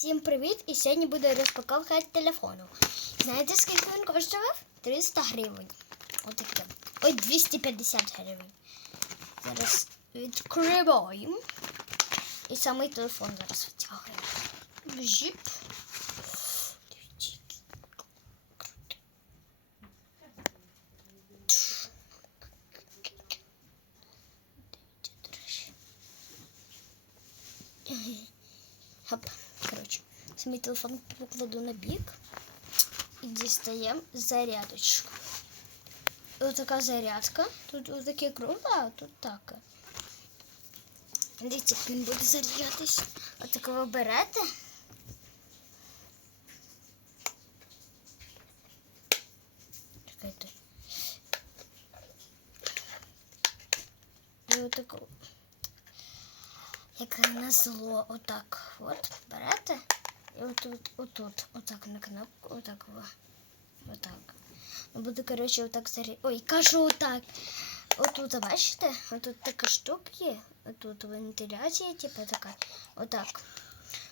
Всім привіт! І сьогодні буде розпаковка телефону. Знаєте, скільки він коштував? 300 гривень. Отаке. Ой, 250 гривень. Зараз відкриваємо. І самий телефон зараз витягуємо. Жіп. Хоп, самий телефон покладу на бік і дістаємо зарядочку. Ось така зарядка. Тут ось таке кругле, а тут так. Дивіться, як він буде заряджатись. Отак ви берете. Чекайте. І отаку як на зло, отак. От, берете. І отут, отут, отак на кнопку, отак. Отак. Ну, Буду, коротше, отак зарі... Ой, кажу отак. Отут, бачите? Отут така штука є. Отут вентиляція, типу така. Отак.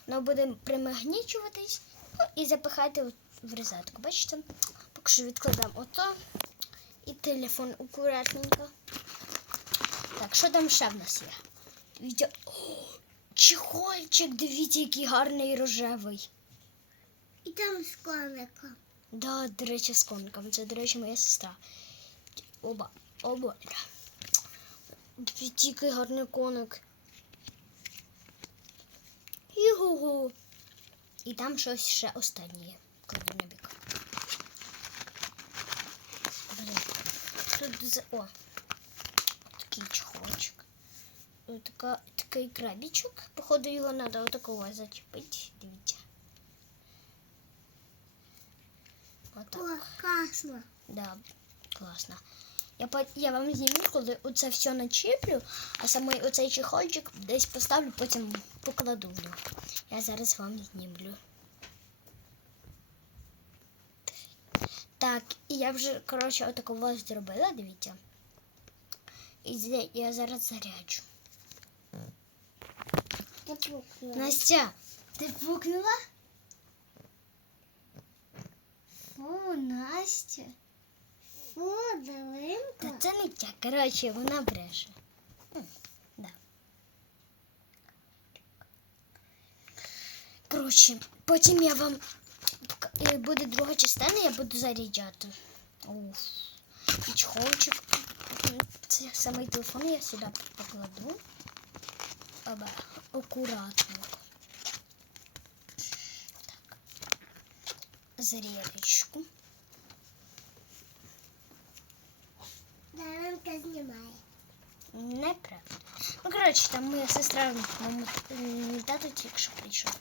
Ну, буде примагнічуватись ну, і запихати в розетку. Бачите? Поки що відкладемо ото. І телефон акуратненько. Так, що там ще в нас є? Дивіться. Чехольчик, дивіться, який гарний рожевий. І там з коником. Да, до речі, з коником. Це, до речі, моя сестра. Оба. Оба. Дивіться, який гарний коник. Його. І там щось ще останнє є. Бік. Блін. Тут з... О. Такий чехольчик. Така, такий крабічок. Походу його треба отакого зачепити. Дивіться. Отак. О, класно. Да, класно. Я, по- я вам зніму, коли оце все начіплю, а саме оцей чехольчик десь поставлю, потім покладу в нього. Я зараз вам знімлю. Так, і я вже, коротше, отакого зробила, дивіться. І зя- я зараз заряджу. Настя, ти пукнула? Фу, Настя. О, Та Далинка. це не тя, коротше, вона бреше. М, Да. Коротше, потім я вам пока- е, буде друга частина, я буду заряджати. Уф. І чехольчик. Це самий телефон я сюди покладу. Оба. Акуратненько. Так. Зарядочку. Далинка знімає. Неправда. Ну, коротше, там моя сестра, мама, мій тато тільки що прийшов.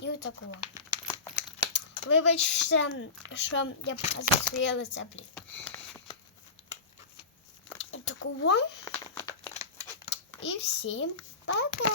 І отакого. Вибачте, що я показую своє лице, блін. Отакого. І всім пока!